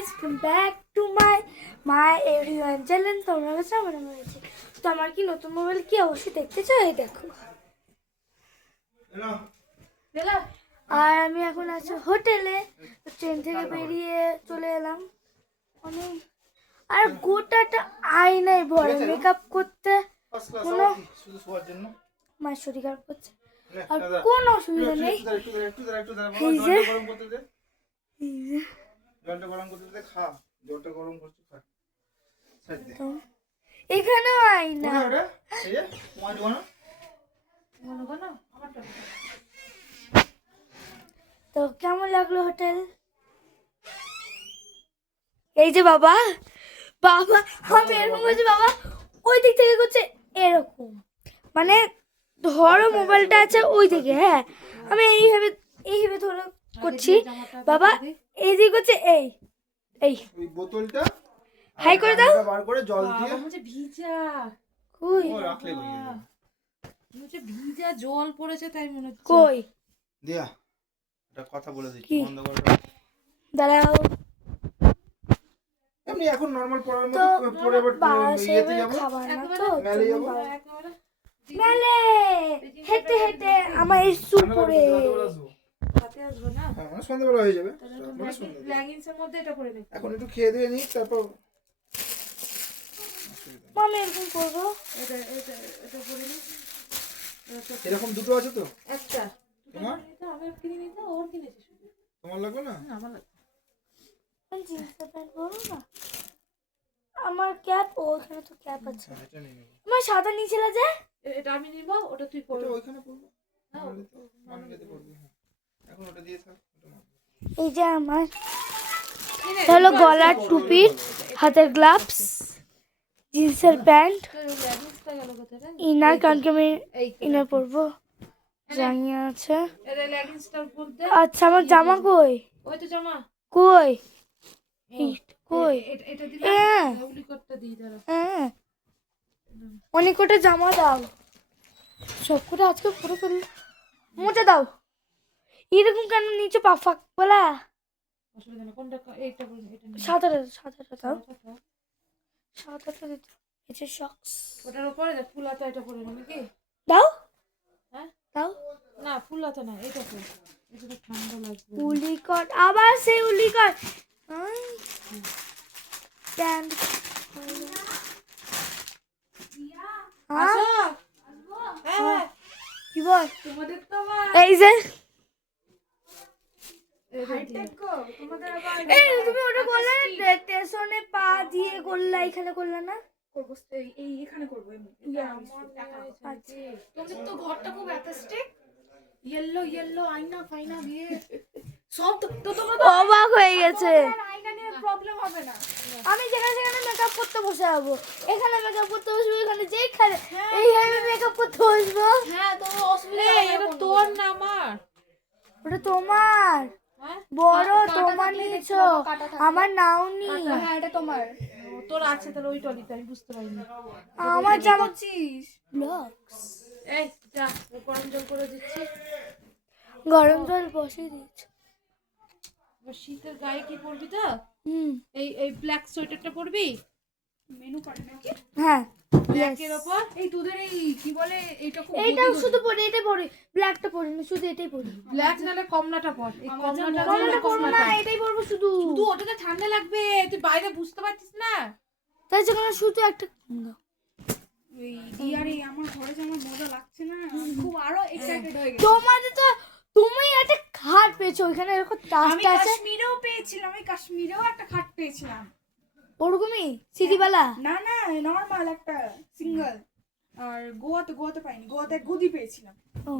guys, come back to my everyone channel. তোমরা কাছে আমার হয়েছে তো আমার কি নতুন মোবাইল কি অবশ্যই দেখতে চাও, এই দেখো। আর আমি এখন আছি হোটেলে, ট্রেন থেকে বেরিয়ে চলে এলাম। অনেক আর গোটাটা আয়নায় ভরে মেকআপ করতে কোনো মার শরীর খারাপ করছে আর কোনো অসুবিধা নেই। এখানেও আয়না। তো কেমন লাগলো হোটেল? এই যে বাবা বাবা আমি এরকম করছি, বাবা ওই দিক থেকে করছে এরকম, মানে ধরো মোবাইলটা আছে ওই দিকে, হ্যাঁ আমি এইভাবে ধরে করছি, বাবা এই দিকে করছে এই এই বোতলটা হাই করে দাও, বার করে জল দিয়ে ভিজা কই রাখলে ভিজা জল পড়েছে তাই মনে হচ্ছে। কই দিয়া একটা কথা বলে দিচ্ছি, বন্ধ করে দাঁড়াও। এমনি এখন নরমাল পড়ার তো মতো পড়ে ইয়েতে যাব, খাবার না তো মেলে যাব, মেলে হেঁটে হেঁটে আমার এই সুপুরে হাতে আসবে না, হ্যাঁ মানে সন্ধ্যাবেলা হয়ে যাবে। লেগিংসের মধ্যে এটা পরে নে। এখন একটু খেয়ে দিয়ে নিই, তারপর মামি এরকম করবো। এটা এটা এটা পরে নে। এরকম দুটো আছে তো একটা তোমার, এটা আমি কিনে নিতে, ওর কিনেছি শুধু। তোমার লাগবে না? আমার লাগবে। জিন্সের প্যান্ট পরবো না, আমার ক্যাপ ওখানে তো ক্যাপ আছে। এটা নিয়ে নেব। আমার সাদা নিয়েছিল যে এটা আমি নিব, ওটা তুই পরবি। এটা ওইখানে পড়বো, মানলেতে পড়বি। হ্যাঁ এখন ওটা দিয়ে থাক, ওটা মানবে। এই যে আমার হলো গলার টুপি, হাতের গ্লাভস, জিন্সের প্যান্ট, লেগিংসটা গেল কোথায় রে? ইনার, কারণ কি আমি এই ইনার পরবো, জাঙ্গিয়া আছে। এটা লেগিংসটার উপর দে। আচ্ছা আমার জামা কই ওই তো জামা কই কই এটা দিলে হ্যাঁ উলি করতে দিই দাঁড়া। হ্যাঁ অনেক কটা জামা দাও, সব করে আজকে পুরো করে মুছে দাও। এরকম কেন নিচে পা ফাঁক বলা? অসুবিধা না, কোনটা এইটা পরে এটা নিয়ে। সাদাটা দাও, সাদাটা দিতে। এই যে সক্স ওটার উপরে দেখ ফুলাতে এটা পরে নেবে কি? দাও, হ্যাঁ দাও। না ফুলাতে না, এটা পরে, এটা তো ঠান্ডা লাগবে। উলিকট আবার সেই উলিকট প্যান্ট আসো। হ্যাঁ কি বল? তোমাদের তো আবার এই যে হাইটেক গো, তোমাদের আবার এই তুমি ওটা করলে স্টেশনে পা দিয়ে করলা, এখানে করলা না? করবো এই এখানে করবো এমনি। আচ্ছা তোমাদের তো ঘরটা খুব অ্যাথেস্টিক, ইয়েলো ইয়েলো আয়না ফাইনা দিয়ে সব তো তোমার অবাক হয়ে গেছে। আয়না নিয়ে প্রবলেম হবে না। আমি যেখানে সেখানে মেকআপ করতে বসে যাবো, এখানে মেকআপ করতে বসবো, এখানে যেখানে এইভাবে মেকআপ করতে বসবো। হ্যাঁ তো অসুবিধা এই, এটা তোর না আমার। ওটা তোমার হ্যাঁ বড়, কাঁটা তোমার থাকলে নিয়েছ, দেখতে পাবো, কাঁটা থাকলে। আমার নাওনি। হ্যাঁ এটা তোমার। ও, তোর আছে তাহলে ওই টলিতে, আমি বুঝতে পারিনি। আমার জামা চিস ব্লগস এই যা, ও গরম জল করে দিচ্ছি। গরম জল বসিয়ে দিয়েছ। এবার শীতের গায়ে কি পরবি তো? হুম এই এই ব্ল্যাক সোয়েটারটা পরবি মেনু কার্ড নাকি? হ্যাঁ ব্ল্যাকের ওপর। এই তোদের এই কি বলে এইটা খুব এইটাও শুধু পরি, এটাই পরি, ব্ল্যাকটা পরি না, শুধু এটাই পরি। ব্ল্যাক নালে কমলাটা পর। এই কমলাটা কমলাটা পরবো না, কমলাটা এটাই পরবো শুধু। শুধু ওটাতে ঠান্ডা লাগবে, তুই বাইরে বুঝতে পারছিস না। তাই যে কোনো শুধু একটা এই ইয়ারে আমার ঘরে যে আমার মজা লাগছে না, খুব আরো এক্সাইটেড হয়ে গেছি। তোমাদের তো তুমি একটা খাট পেয়েছো, ওইখানে এরকম আমি টাচটা আছে কাশ্মীরেও পেয়েছিলাম, আমি কাশ্মীরেও একটা খাট পেয়েছিলাম। ওরকমই সিটিবালা। না না নরমাল একটা সিঙ্গেল। আর গোয়াতে পাইনি, গোয়াতে গদি পেয়েছিলাম। ও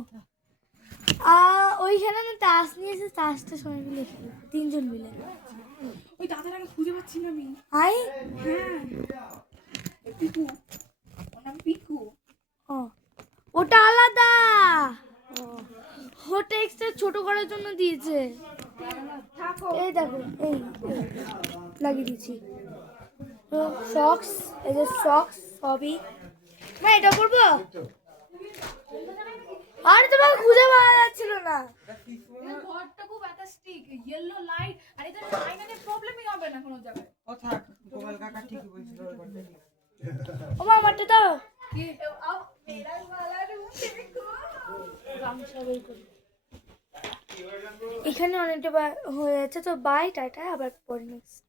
ওইখানে না তাস নিয়েছে, তাসটা সবাই মিলে খেলি, তিনজন মিলে। ওই দাদাটাকে খুঁজে পাচ্ছি না আমি। আই হ্যাঁ ওই পিকু, ওর নাম পিকু। ও ওটা আলাদা, ওটা এক্সট্রা ছোট করার জন্য দিয়েছে। থাকো এই দেখো এই লাগিয়ে দিয়েছি সক্স, এই যে সক্স সবই। মা এটা করবো, আর তোমাকে খুঁজে পাওয়া যাচ্ছিল না। ঘরটা খুব অ্যাথেস্টিক, ইয়েলো লাইট, আর এদের আয়না নিয়ে প্রবলেমই হবে হবে না কোনো জায়গায়। ও থাক, গোপাল কাকা ঠিকই বলছিল ওই ঘরটা ঠিক। ও মা আমারটা দাও। কি গামছা বের করি। এখানে অনেকটা হয়ে যাচ্ছে তো, বাই টাটা, আবার পরে নেক্সট।